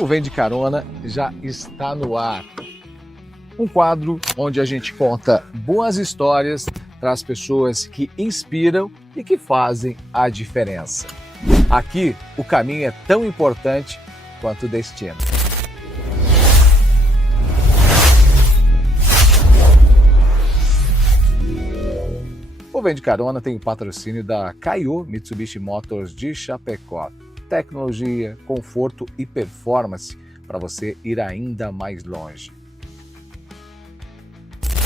O Vem de Carona já está no ar. Um quadro onde a gente conta boas histórias para as pessoas que inspiram e que fazem a diferença. Aqui, o caminho é tão importante quanto o destino. O Vem de Carona tem o patrocínio da Kaiô Mitsubishi Motors de Chapecó. Tecnologia, conforto e performance para você ir ainda mais longe.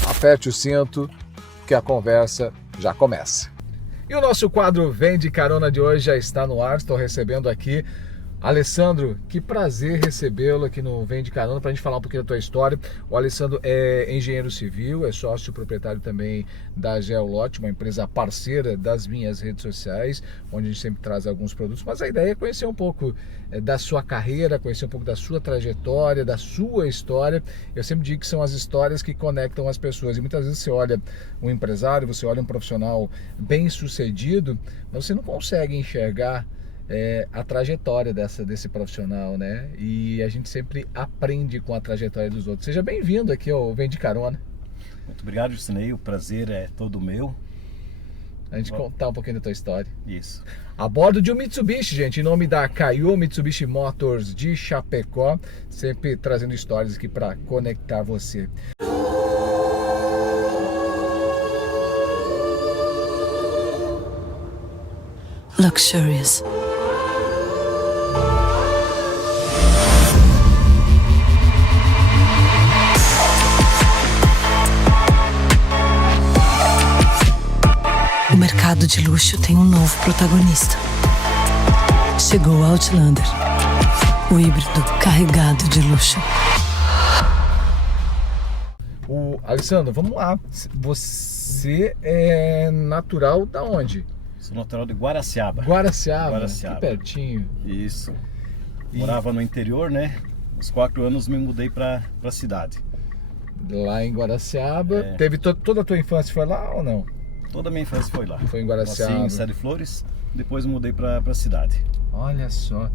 Aperte o cinto que a conversa já começa. E o nosso quadro Vem de Carona de hoje já está no ar. Estou recebendo aqui Alessandro. Que prazer recebê-lo aqui no Vem de Carona para a gente falar um pouquinho da tua história. O Alessandro é engenheiro civil, é sócio proprietário também da Geolote, uma empresa parceira das minhas redes sociais, onde a gente sempre traz alguns produtos. Mas a ideia é conhecer um pouco da sua carreira, conhecer um pouco da sua trajetória, da sua história. Eu sempre digo que são as histórias que conectam as pessoas. E muitas vezes você olha um empresário, você olha um profissional bem sucedido, mas você não consegue enxergar a trajetória desse profissional, né? E a gente sempre aprende com a trajetória dos outros. Seja bem-vindo aqui ao Vem de Carona. Muito obrigado, Justinei. O prazer é todo meu. A gente contar um pouquinho da tua história. Isso. A bordo de um Mitsubishi, gente, em nome da Kaiô Mitsubishi Motors de Chapecó, sempre trazendo histórias aqui para conectar você. Luxurious. O mercado de luxo tem um novo protagonista. Chegou o Outlander, o híbrido carregado de luxo. Alessandro, vamos lá. Você é natural da onde? Sou natural de Guaraciaba. Guaraciaba, que pertinho. Isso. Morava no interior, né? Aos 4 anos me mudei para a cidade. Lá em Guaraciaba. Teve toda a tua infância foi lá ou não? Toda a minha infância foi lá. Foi em Guaraciaba. Nasci em Sete Flores, depois mudei para a cidade. Olha só.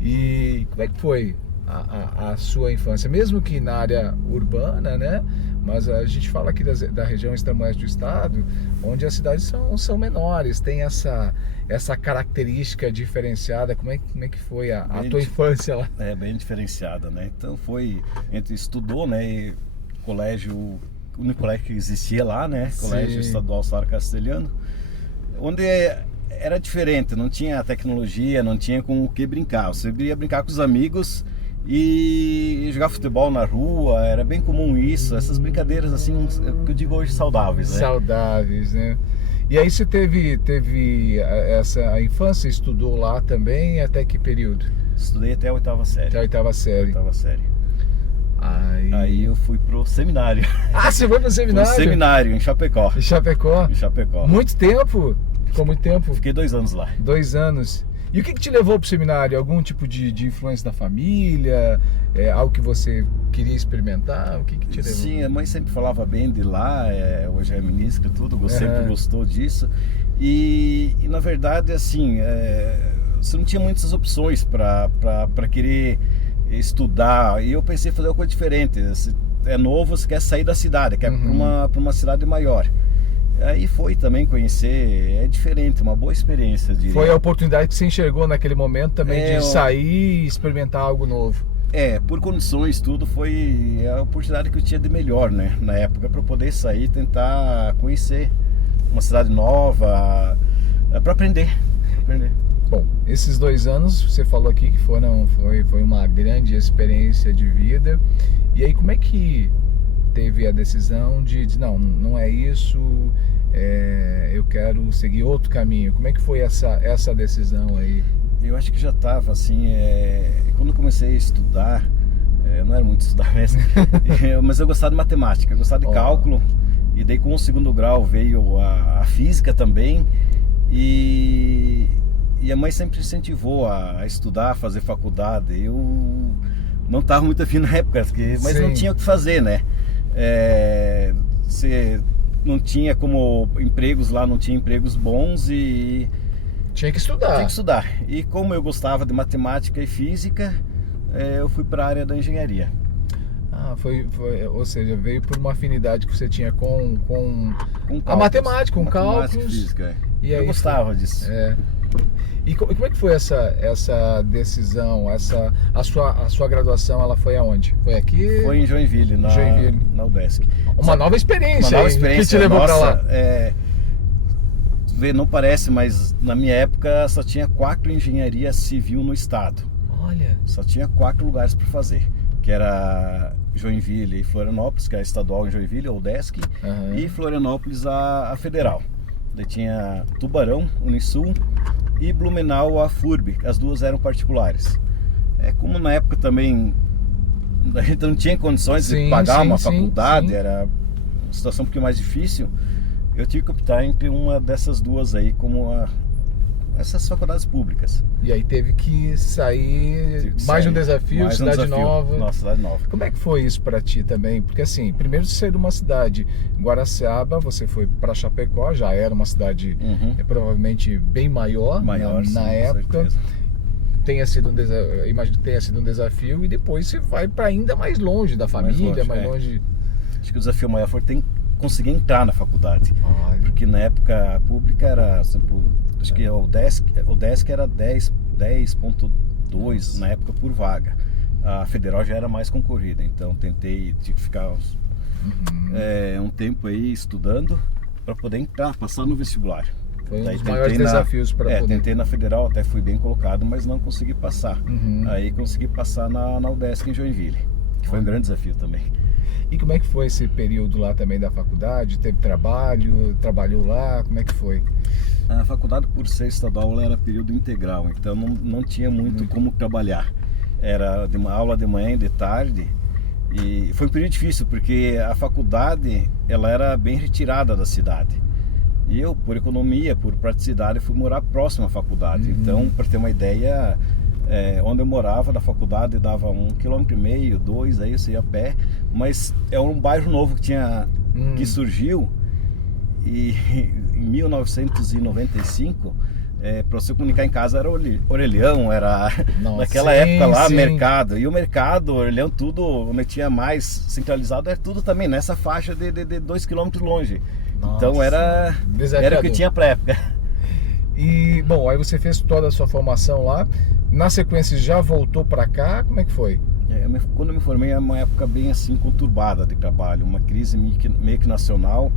E como é que foi a sua infância? Mesmo que na área urbana, né? Mas a gente fala aqui da região extremo-oeste do estado, onde as cidades são menores, tem essa característica diferenciada. Como é que foi a tua infância lá? É, bem diferenciada, né? Então a gente estudou, né? E o único colégio que existia lá, né? Colégio Estadual Sara Castelhano, onde era diferente, não tinha tecnologia, não tinha com o que brincar. Você ia brincar com os amigos e jogar futebol na rua, era bem comum isso, essas brincadeiras assim, que eu digo hoje, saudáveis, né? Saudáveis, né? E aí você teve a infância, estudou lá também, até que período? Estudei até a 8ª série. Até a 8ª série. 8ª série. Aí eu fui pro seminário. Ah, você foi pro seminário? Pro seminário, em Chapecó. Em Chapecó? Em Chapecó. Muito tempo? Ficou muito tempo? Fiquei 2 anos lá. 2 anos. E o que te levou pro seminário? Algum tipo de influência da família? Algo que você queria experimentar? O que te levou? Sim, a mãe sempre falava bem de lá, hoje é ministra e tudo, sempre gostou disso. E na verdade, assim, você não tinha muitas opções para querer estudar. E eu pensei em fazer uma coisa diferente. Você é novo, você quer sair da cidade, quer para uma cidade maior. Aí foi também conhecer, é diferente, uma boa experiência. Foi a oportunidade que você enxergou naquele momento também de sair e experimentar algo novo. Por condições, tudo foi a oportunidade que eu tinha de melhor, né? Na época, para poder sair e tentar conhecer uma cidade nova, para aprender. Bom, esses 2 anos, você falou aqui que foi uma grande experiência de vida. E aí, como é que teve a decisão de não é isso, eu quero seguir outro caminho? Como é que foi essa decisão aí? Eu acho que já estava assim, quando eu comecei a estudar, eu não era muito estudar mesmo, mas eu gostava de matemática, eu gostava de cálculo, e daí com o 2º grau veio a física também, e a mãe sempre incentivou a estudar, a fazer faculdade. Eu não estava muito afim na época, mas não tinha o que fazer, né? Você não tinha como empregos lá, não tinha empregos bons e tinha que estudar. Tinha que estudar. E como eu gostava de matemática e física, eu fui para a área da engenharia. Ou seja, veio por uma afinidade que você tinha com a cálculos, matemática, com matemática, cálculos. física. E aí eu gostava disso. E como é que foi essa decisão, a sua graduação, ela foi aonde? Foi aqui? Foi em Joinville, na UDESC. Uma nova experiência, uma nova experiência que te levou para lá. Não parece, mas na minha época só tinha 4 engenharia civil no estado. Olha. Só tinha 4 lugares para fazer, que era Joinville e Florianópolis, que é a estadual em Joinville, a UDESC, e Florianópolis a federal. Daí tinha Tubarão, Unisul, e Blumenau, a FURB, as duas eram particulares. Como na época também a gente não tinha condições de pagar uma faculdade, era uma situação um pouquinho mais difícil, eu tive que optar entre uma dessas duas aí como essas faculdades públicas. E aí teve que sair, mais um desafio, cidade nova. Nossa, cidade nova. Como é que foi isso para ti também? Porque assim, primeiro você saiu de uma cidade, Guaraciaba, você foi para Chapecó, já era uma cidade provavelmente bem maior na época. Tenha sido imagino que tenha sido um desafio, e depois você vai para ainda mais longe da família, mais longe. Acho que o desafio maior foi conseguir entrar na faculdade. Porque na época pública era, acho que o UDESC era 10.2 na época por vaga. A federal já era mais concorrida, então tive que ficar um tempo aí estudando para poder entrar, passar no vestibular. Foi um dos maiores desafios para poder. Tentei na federal, até fui bem colocado, mas não consegui passar. Aí consegui passar na UDESC em Joinville, que foi um grande desafio também. E como é que foi esse período lá também da faculdade? Teve trabalho? Trabalhou lá? Como é que foi? A faculdade, por ser estadual, ela era período integral, então não tinha muito como trabalhar. Era uma aula de manhã e de tarde, e foi um período difícil, porque a faculdade ela era bem retirada da cidade. E eu, por economia, por praticidade, fui morar próximo à faculdade. Então, para ter uma ideia, onde eu morava da faculdade dava 1,5 km, 2, aí você ia a pé, mas é um bairro novo que surgiu, e em 1995 para você comunicar em casa era orelhão, era naquela época lá mercado, e o mercado, orelhão, tudo onde tinha mais centralizado, era tudo também nessa faixa de 2 km longe. Então era o que tinha pra época. E bom, aí você fez toda a sua formação lá, na sequência já voltou para cá, como é que foi? Quando eu me formei é uma época bem assim conturbada de trabalho, uma crise meio que nacional,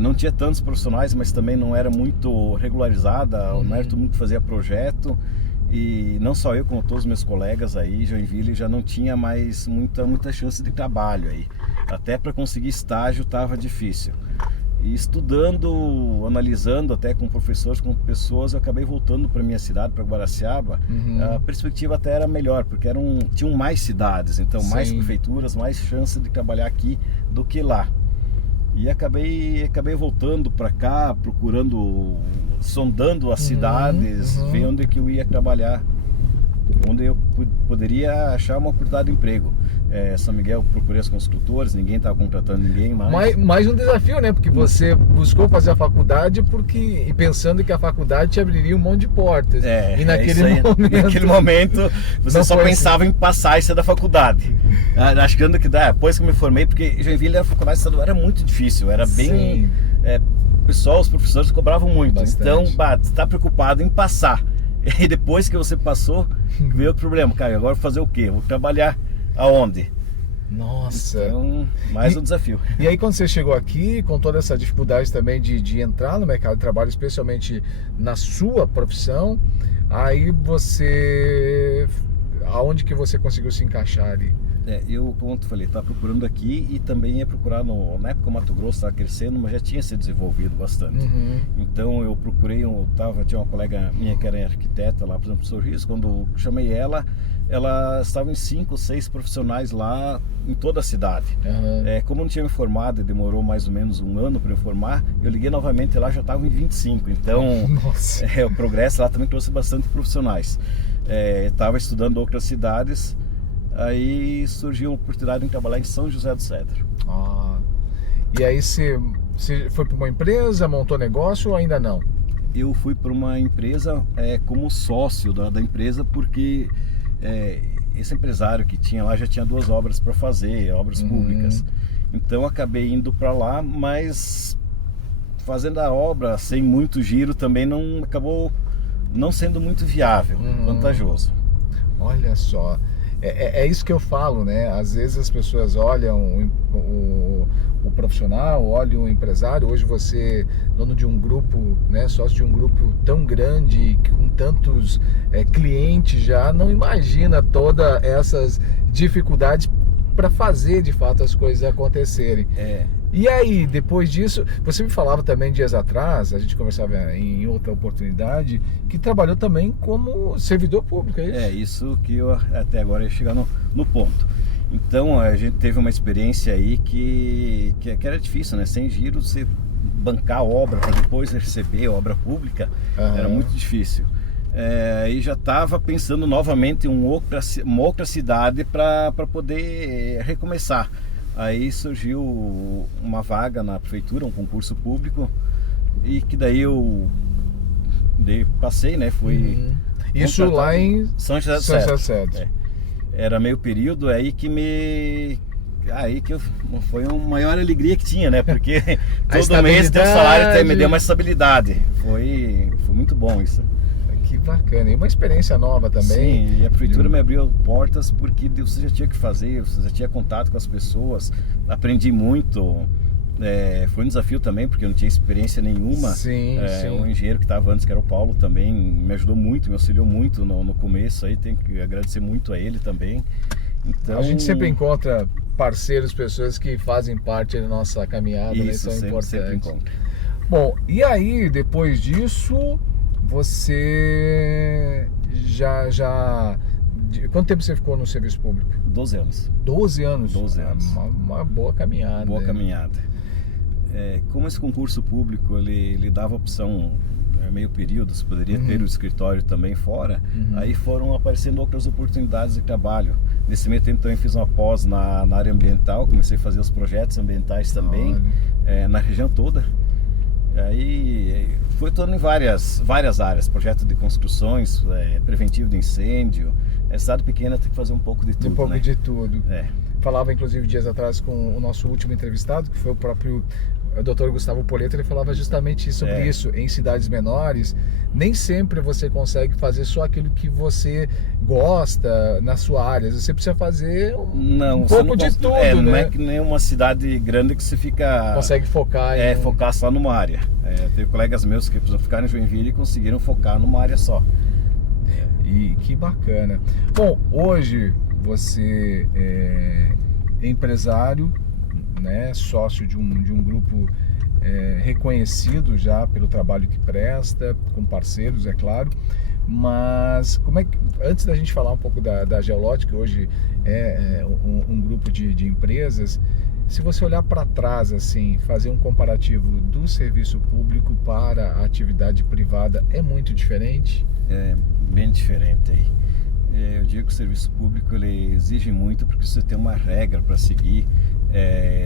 não tinha tantos profissionais, mas também não era muito regularizada, não era todo mundo que fazia projeto, e não só eu, como todos os meus colegas aí, Joinville já não tinha mais muita chance de trabalho aí, até para conseguir estágio estava difícil. E estudando, analisando até com professores, com pessoas, eu acabei voltando para minha cidade, para Guaraciaba. A perspectiva até era melhor, porque tinham mais cidades, então mais prefeituras, mais chance de trabalhar aqui do que lá. E acabei voltando para cá, sondando as cidades, ver onde que eu ia trabalhar, onde eu poderia achar uma oportunidade de emprego. São Miguel, procurei os construtores, ninguém estava contratando ninguém mais. Mais um desafio, né? Porque você buscou fazer a faculdade e pensando que a faculdade te abriria um monte de portas. E naquele momento você só pensava em passar e sair da faculdade. Achando que depois que eu me formei, porque Joinville, a faculdade estadual era muito difícil, era bem... os professores cobravam muito. Bastante. Então, você está preocupado em passar. E depois que você passou, veio o problema, cara, agora vou fazer o quê? Vou trabalhar aonde? Nossa! Então, mais um desafio. E aí quando você chegou aqui, com toda essa dificuldade também de entrar no mercado de trabalho, especialmente na sua profissão, aí aonde que você conseguiu se encaixar ali? Eu, como eu falei, estava procurando aqui e também ia procurar na época o Mato Grosso estava crescendo, mas já tinha se desenvolvido bastante. Então eu procurei, tinha uma colega minha que era arquiteta lá, por exemplo, Sorriso, quando eu chamei ela estava em 5 ou 6 profissionais lá em toda a cidade. Como eu não tinha me formado e demorou mais ou menos um ano para me formar, eu liguei novamente lá, já estava em 25. Então o progresso lá também trouxe bastante profissionais. Estava estudando outras cidades. Aí surgiu a oportunidade de trabalhar em São José do Cedro. E aí você foi para uma empresa, montou negócio ou ainda não? Eu fui para uma empresa como sócio da empresa, porque esse empresário que tinha lá já tinha 2 obras para fazer, obras públicas. Então acabei indo para lá, mas fazendo a obra sem muito giro também acabou não sendo muito viável, vantajoso. Olha só, é isso que eu falo, né? Às vezes as pessoas olham o profissional, olham o empresário. Hoje você, dono de um grupo, né, sócio de um grupo tão grande, com tantos clientes já, não imagina todas essas dificuldades para fazer de fato as coisas acontecerem. E aí, depois disso, você me falava também dias atrás, a gente conversava em outra oportunidade, que trabalhou também como servidor público, é isso? É isso que eu até agora ia chegar no ponto. Então a gente teve uma experiência aí que era difícil, né? Sem giro, você bancar a obra para depois receber a obra pública, era muito difícil. E já estava pensando novamente em uma outra cidade para poder recomeçar. Aí surgiu uma vaga na prefeitura, um concurso público, e que daí eu passei, né? Fui isso lá em São José do Cedro. Era meio período, foi uma maior alegria que tinha, né? Porque todo mês tem um salário, me deu uma estabilidade. Foi muito bom isso. Que bacana, e uma experiência nova também. Sim, e a prefeitura me abriu portas porque você já tinha que fazer, você já tinha contato com as pessoas, aprendi muito. Foi um desafio também, porque eu não tinha experiência nenhuma. Sim. O engenheiro que estava antes, que era o Paulo, também me ajudou muito, me auxiliou muito no começo, aí tenho que agradecer muito a ele também. Então, a gente sempre encontra parceiros, pessoas que fazem parte da nossa caminhada, isso, né? São importantes. Sempre encontro. Bom, e aí, depois disso, você quanto tempo você ficou no serviço público? 12 anos. 12 anos? 12 anos. Uma boa caminhada. Boa caminhada. Como esse concurso público, ele dava opção meio período, você poderia ter o escritório também fora, aí foram aparecendo outras oportunidades de trabalho. Nesse meio tempo também fiz uma pós na área ambiental, comecei a fazer os projetos ambientais também, na região toda. Aí fui atuando em várias áreas, projeto de construções, preventivo de incêndio. Cidade pequena tem que fazer um pouco de tudo, Um pouco né? de tudo. É. Falava inclusive dias atrás com o nosso último entrevistado, que foi o próprio Dr. Gustavo Poleto. Ele falava justamente sobre isso. Em cidades menores, nem sempre você consegue fazer só aquilo que você gosta na sua área. Você precisa fazer um pouco de tudo, né? Não é que nem uma cidade grande que você consegue focar focar só numa área. Teve colegas meus que ficaram em Joinville e conseguiram focar numa área só. E que bacana. Bom, hoje você é empresário, né, sócio de um grupo reconhecido já pelo trabalho que presta, com parceiros, é claro. Mas como é que, antes da gente falar um pouco da Geolote, que hoje é um grupo de empresas, se você olhar para trás, assim, fazer um comparativo do serviço público para a atividade privada, é muito diferente? É bem diferente aí. Eu digo que o serviço público ele exige muito porque você tem uma regra para seguir.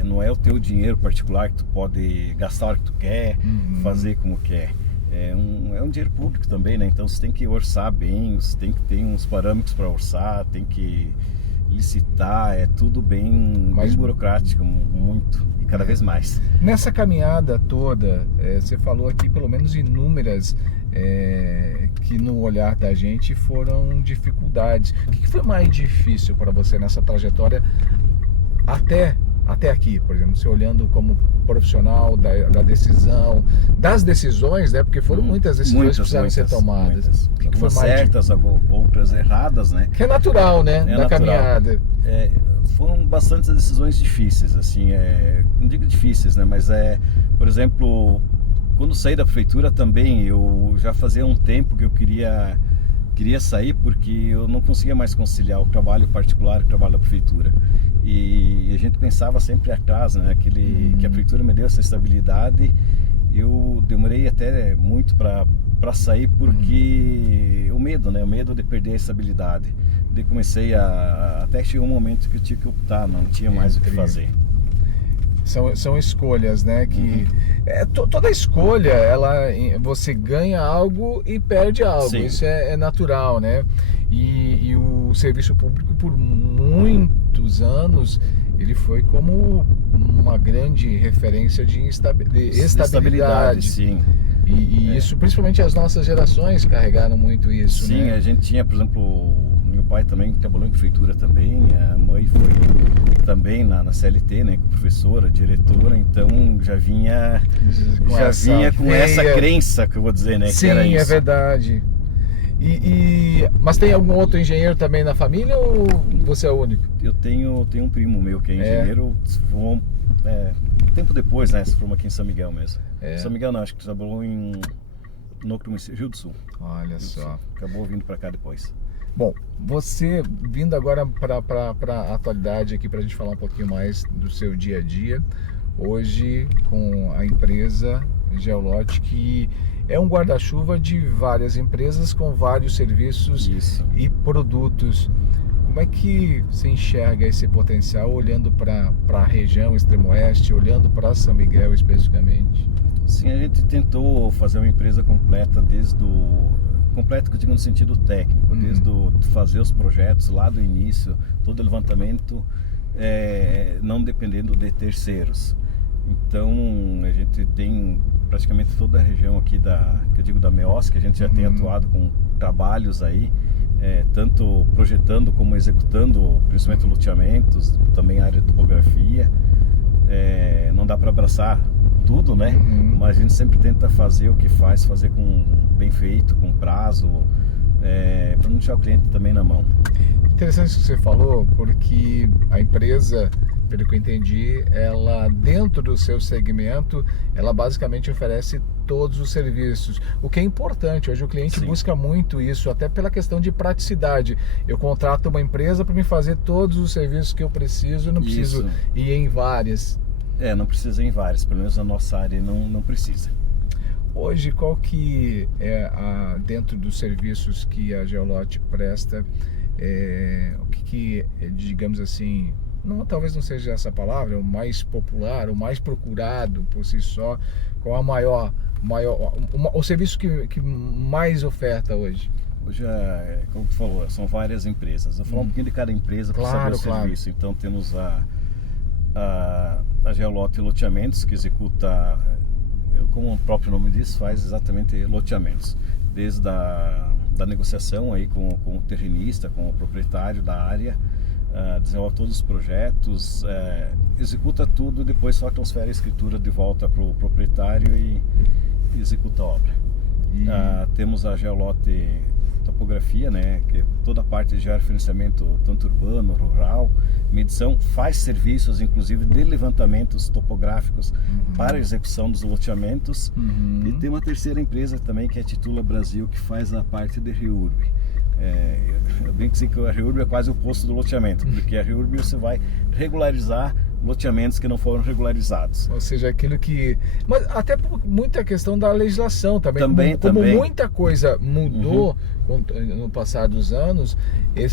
Não é o teu dinheiro particular que tu pode gastar a hora que tu quer, fazer como quer. É um dinheiro público também, né? Então você tem que orçar bem, você tem que ter uns parâmetros para orçar, tem que licitar, é tudo bem burocrático, muito, e cada vez mais. Nessa caminhada toda, você falou aqui pelo menos inúmeras que no olhar da gente foram dificuldades. O que foi mais difícil para você nessa trajetória até aqui, por exemplo, você olhando como profissional da decisão, das decisões, né? Porque foram muitas decisões que precisaram ser tomadas. O que foi mais certas, outras erradas, né? Que é natural, né? Da caminhada. Foram bastante decisões difíceis, assim, não digo difíceis, né? Mas por exemplo, quando saí da prefeitura também, eu já fazia um tempo que eu queria sair porque eu não conseguia mais conciliar o trabalho particular e o trabalho da prefeitura. E a gente pensava sempre atrás, né? Que a prefeitura me deu essa estabilidade. Eu demorei até muito para sair porque o medo, né? O medo de perder a estabilidade. Daí comecei até chegou um momento que eu tinha que optar, não tinha mais o que fazer. São escolhas, né? Que toda escolha, você ganha algo e perde algo. Sim. Isso é natural, né? E o serviço público, por muitos anos, ele foi como uma grande referência de estabilidade. Sim. E isso, principalmente as nossas gerações carregaram muito isso, Sim, né? a gente tinha, por exemplo, meu pai também trabalhou em prefeitura também, a mãe foi também na CLT, né, professora, diretora, então já vinha com essa crença, que eu vou dizer, né? Sim, que era isso. é verdade. Mas tem algum outro engenheiro também na família ou você é o único? Eu tenho um primo meu que é engenheiro, tempo depois, né? Se formou aqui em São Miguel mesmo. São Miguel não, acho que trabalhou no Rio do Sul. Olha só. Acabou vindo para cá depois. Bom, você vindo agora para a atualidade aqui, para a gente falar um pouquinho mais do seu dia a dia, hoje com a empresa Geolote, que é um guarda-chuva de várias empresas com vários serviços e produtos. Como é que você enxerga esse potencial olhando para a região Extremo-Oeste, olhando para São Miguel especificamente? Sim, a gente tentou fazer uma empresa completa completo que eu digo no sentido técnico, desde fazer os projetos lá do início, todo o levantamento, não dependendo de terceiros. Então a gente tem praticamente toda a região aqui que eu digo da MEOS, que a gente já tem atuado com trabalhos aí, tanto projetando como executando, principalmente loteamentos, também a área de topografia. Não dá para abraçar tudo, né? Mas a gente sempre tenta fazer o que fazer com bem feito, com prazo, para não deixar o cliente também na mão. Interessante isso que você falou, porque a empresa, pelo que eu entendi, ela dentro do seu segmento, ela basicamente oferece todos os serviços, o que é importante. Hoje o cliente busca muito isso, até pela questão de praticidade. Eu contrato uma empresa para me fazer todos os serviços que eu preciso, não preciso ir em várias. Não precisa ir em várias, pelo menos na nossa área não precisa. Hoje, qual que é dentro dos serviços que a Geolote presta, o que digamos assim, talvez não seja essa palavra, o mais popular, o mais procurado por si só, qual o serviço que mais oferta hoje? Hoje, como tu falou, são várias empresas. Eu vou falar um pouquinho de cada empresa para saber o serviço. Então temos a Geolote Loteamentos, que executa, como o próprio nome diz, faz exatamente loteamentos, desde da negociação aí com o terrenista, com o proprietário da área, desenvolve todos os projetos, executa tudo, depois só transfere a escritura de volta para o proprietário e executa a obra. Temos a Geolote Topografia, né, que é toda a parte de georreferenciamento, tanto urbano, rural, medição, faz serviços inclusive de levantamentos topográficos para a execução dos loteamentos. E tem uma terceira empresa também, que é a Titula Brasil, que faz a parte de REURB. Eu bem que a REURB é quase o oposto do loteamento, porque a REURB você vai regularizar loteamentos que não foram regularizados. Ou seja, aquilo que... Mas até por muita questão da legislação também. Como muita coisa mudou no passar dos anos,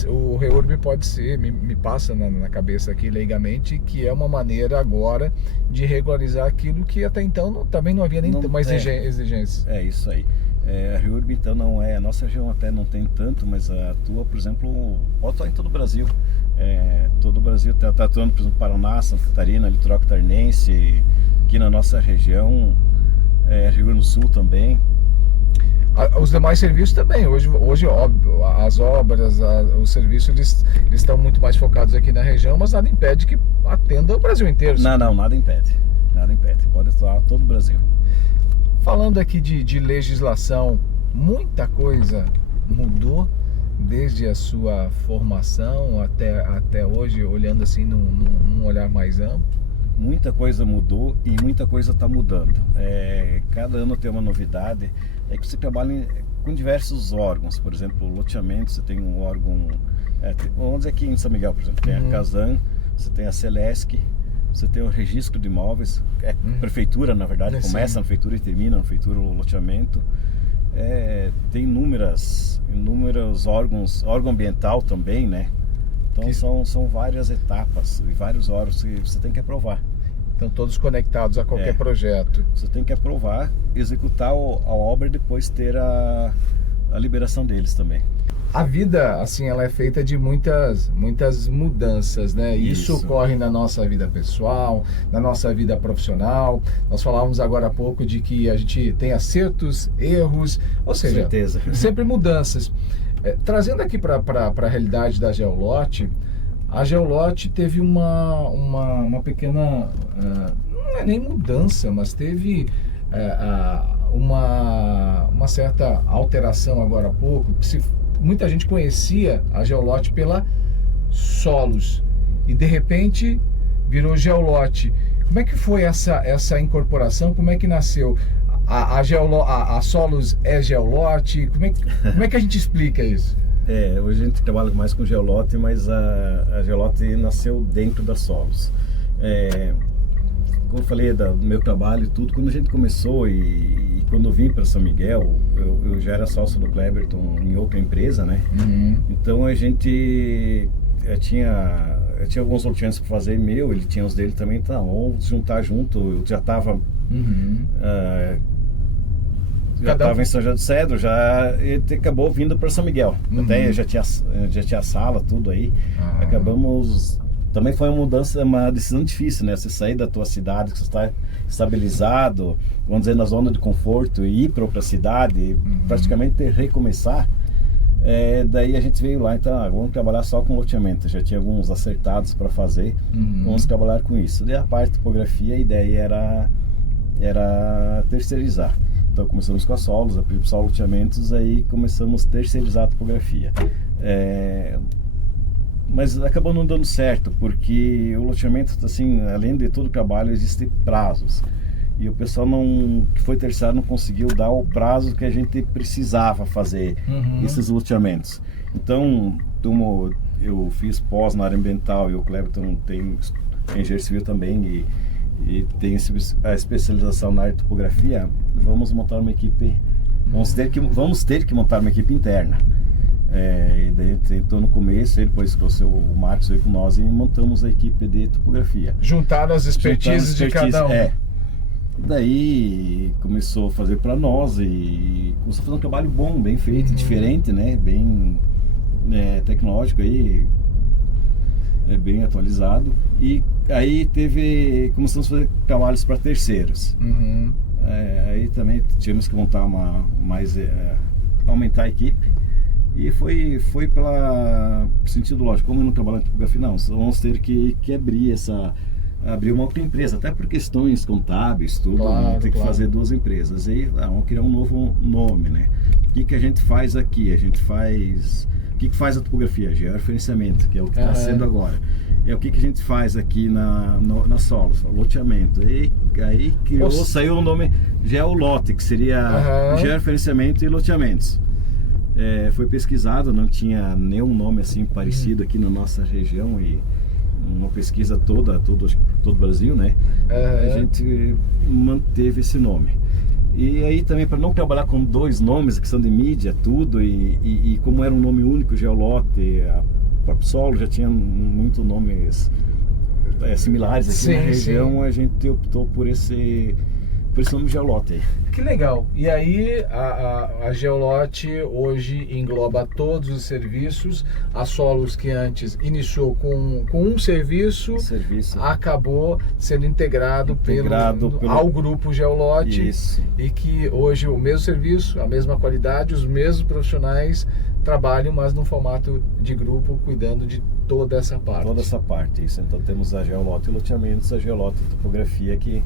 o REURB pode ser, me passa na cabeça aqui leigamente, que é uma maneira agora de regularizar aquilo que até então também não havia nem mais exigências. É isso aí. A REURB então não é, a nossa região até não tem tanto, mas atua, por exemplo, pode atuar em todo o Brasil. Todo o Brasil está atuando, por exemplo, Paraná, Santa Catarina, Litoral Catarinense, aqui na nossa região, Rio Grande do Sul também. Os demais serviços também, hoje óbvio, as obras, os serviços, eles estão muito mais focados aqui na região, mas nada impede que atenda o Brasil inteiro. Não, nada impede, pode atuar todo o Brasil. Falando aqui de legislação, muita coisa mudou desde a sua formação até hoje, olhando assim num olhar mais amplo? Muita coisa mudou e muita coisa está mudando. Cada ano tem uma novidade. É que você trabalha com diversos órgãos, por exemplo, loteamento, você tem um órgão, vamos dizer aqui em São Miguel, por exemplo, tem a Casan, você tem a Celesc, você tem o registro de imóveis, prefeitura, na verdade, começa na prefeitura e termina na prefeitura o loteamento. Tem inúmeros órgãos, órgão ambiental também, né? Então são várias etapas e vários órgãos que você tem que aprovar. Estão todos conectados a qualquer projeto. Você tem que aprovar, executar a obra e depois ter a liberação deles também. A vida, assim, ela é feita de muitas mudanças, né? Isso ocorre na nossa vida pessoal, na nossa vida profissional. Nós falávamos agora há pouco de que a gente tem acertos, erros, ou seja, certeza. Sempre mudanças. Trazendo aqui para a realidade da Geolote, a Geolote teve uma pequena, não é nem mudança, mas teve uma certa alteração agora há pouco. Muita gente conhecia a Geolote pela Solos e de repente virou Geolote. Como é que foi essa incorporação? Como é que nasceu? A Solos é Geolote? Como é que a gente explica isso? Hoje a gente trabalha mais com Geolote, mas a Geolote nasceu dentro da Solos. Como eu falei do meu trabalho e tudo, quando a gente começou e quando eu vim para São Miguel, eu já era sócio do Cleberton em outra empresa, né? Então a gente tinha alguns loteamentos para fazer ele tinha os dele também, então vamos juntar junto. Eu já estava em São José do Cedro, ele acabou vindo para São Miguel. Até já tinha sala, tudo aí. Acabamos. Também foi uma decisão difícil, né? Você sair da tua cidade, que você está estabilizado, vamos dizer, na zona de conforto, e ir para outra cidade, praticamente recomeçar. Daí a gente veio lá, então vamos trabalhar só com loteamento. Já tinha alguns acertados para fazer, vamos trabalhar com isso. Daí a parte de topografia, a ideia era terceirizar. Então começamos com a Solos, a Sol Loteamentos, aí começamos a terceirizar a topografia. Mas acabou não dando certo, porque o loteamento, assim, além de todo o trabalho, existem prazos. E o pessoal que foi terceiro não conseguiu dar o prazo que a gente precisava fazer esses loteamentos. Então, como eu fiz pós na área ambiental e o Cleberton tem engenheiro civil também e tem a especialização na área de topografia, vamos montar uma equipe, vamos ter que montar uma equipe interna. E daí então no começo, depois trouxe o Marcos aí com nós e montamos a equipe de topografia. Juntaram as expertises de cada um. Daí começou a fazer para nós e começou a fazer um trabalho bom, bem feito, diferente, né? Bem tecnológico aí, bem atualizado. E aí começamos a fazer trabalhos para terceiros. Aí também tivemos que montar aumentar a equipe. E foi pelo sentido lógico, como eu não trabalho em topografia, não, vamos ter que abrir uma outra empresa, até por questões contábeis, tudo, vamos ter que fazer duas empresas. Aí vamos criar um novo nome, né? O que a gente faz aqui? O que faz a topografia? Georreferenciamento, que é o que está sendo agora. O que a gente faz aqui na Solos? Loteamento. Aí saiu o nome Geolote, que seria georreferenciamento e loteamentos. Foi pesquisado, não tinha nenhum nome assim parecido aqui na nossa região, e uma pesquisa todo o Brasil, né? A gente manteve esse nome. E aí também, para não trabalhar com dois nomes que são de mídia, tudo, e como era um nome único, Geolote, a própria Solo já tinha muitos nomes similares aqui na região, a gente optou por esse nome Geolote aí. Que legal! E aí a Geolote hoje engloba todos os serviços. A Solos, que antes iniciou com um serviço, acabou sendo integrado ao grupo Geolote. Isso. E que hoje o mesmo serviço, a mesma qualidade, os mesmos profissionais trabalham, mas num formato de grupo, cuidando de toda essa parte. Toda essa parte, isso. Então temos a Geolote e Loteamentos, a Geolote e Topografia, que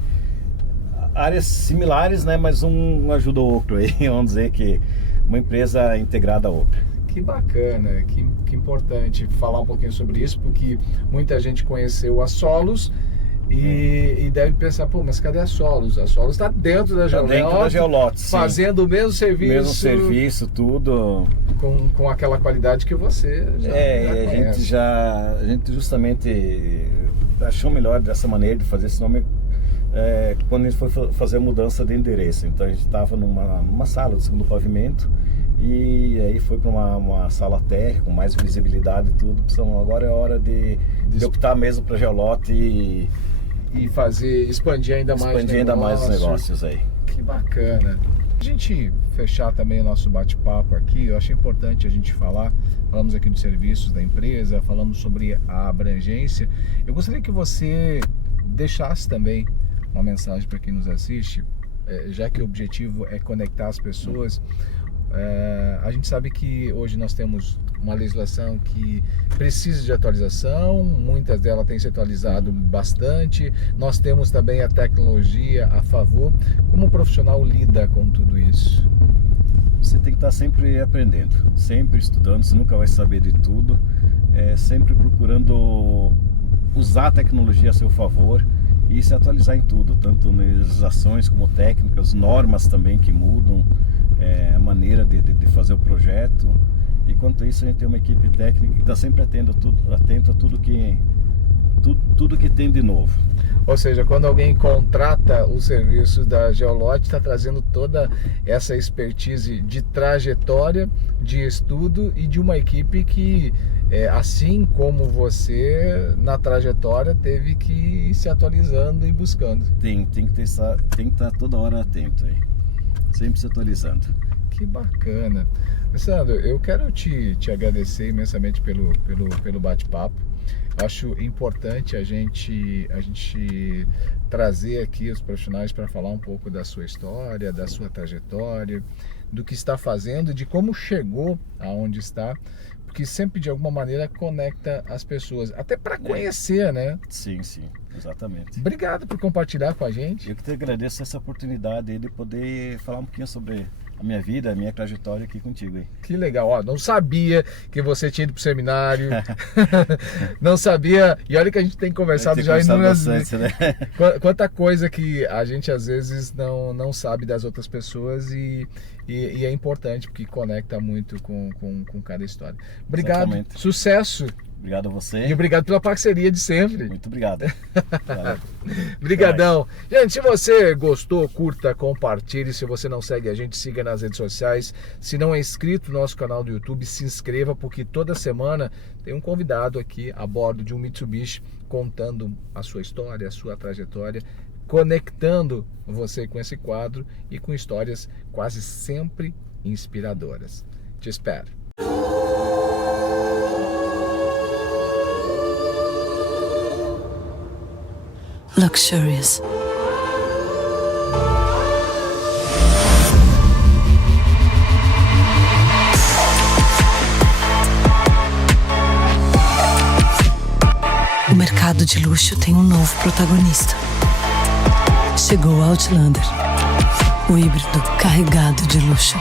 áreas similares, né? Mas um ajuda o outro aí, vamos dizer que uma empresa integrada a outra. Que bacana, que importante falar um pouquinho sobre isso, porque muita gente conheceu a Solos e deve pensar, pô, mas cadê a Solos? A Solos está dentro da Geolote, fazendo o mesmo serviço. Mesmo serviço, tudo. Com aquela qualidade que você já conhece. A gente justamente achou melhor dessa maneira de fazer esse nome. Quando a gente foi fazer a mudança de endereço, então a gente estava numa sala do segundo pavimento e aí foi para uma sala térrea com mais visibilidade e tudo. Então agora é hora de optar mesmo para Geolote e e expandir ainda mais os negócios aí. Que bacana. A gente fechar também o nosso bate-papo aqui, eu achei importante a gente falamos aqui dos serviços da empresa, falamos sobre a abrangência. Eu gostaria que você deixasse também uma mensagem para quem nos assiste, já que o objetivo é conectar as pessoas. A gente sabe que hoje nós temos uma legislação que precisa de atualização, muitas delas têm se atualizado bastante, nós temos também a tecnologia a favor. Como o profissional lida com tudo isso? Você tem que estar sempre aprendendo, sempre estudando, você nunca vai saber de tudo, sempre procurando usar a tecnologia a seu favor e se atualizar em tudo, tanto nas legislações como técnicas, normas também que mudam, a maneira de fazer o projeto. E quanto a isso, a gente tem uma equipe técnica que está sempre atento a tudo que tem de novo. Ou seja, quando alguém contrata o serviço da Geolote, está trazendo toda essa expertise de trajetória, de estudo e de uma equipe que, assim como você, na trajetória, teve que ir se atualizando e buscando. Tem que estar toda hora atento aí, sempre se atualizando. Que bacana. Alessandro, eu quero te agradecer imensamente pelo bate-papo. Acho importante a gente trazer aqui os profissionais para falar um pouco da sua história, da sua trajetória, do que está fazendo, de como chegou aonde está, porque sempre de alguma maneira conecta as pessoas, até para conhecer, né? Sim, exatamente. Obrigado por compartilhar com a gente. Eu que te agradeço essa oportunidade de poder falar um pouquinho sobre a minha vida, a minha trajetória aqui contigo aí. Que legal, ó, não sabia que você tinha ido pro seminário, não sabia, e olha que a gente tem conversado já inúmeras vezes, né? Quanta coisa que a gente às vezes não sabe das outras pessoas e é importante porque conecta muito com cada história. Obrigado, exatamente. Sucesso! Obrigado a você. E obrigado pela parceria de sempre. Muito obrigado. Obrigadão. Gente, se você gostou, curta, compartilhe. Se você não segue a gente, siga nas redes sociais. Se não é inscrito no nosso canal do YouTube, se inscreva, porque toda semana tem um convidado aqui a bordo de um Mitsubishi contando a sua história, a sua trajetória, conectando você com esse quadro e com histórias quase sempre inspiradoras. Te espero. Luxurious. O mercado de luxo tem um novo protagonista. Chegou o Outlander, o híbrido carregado de luxo.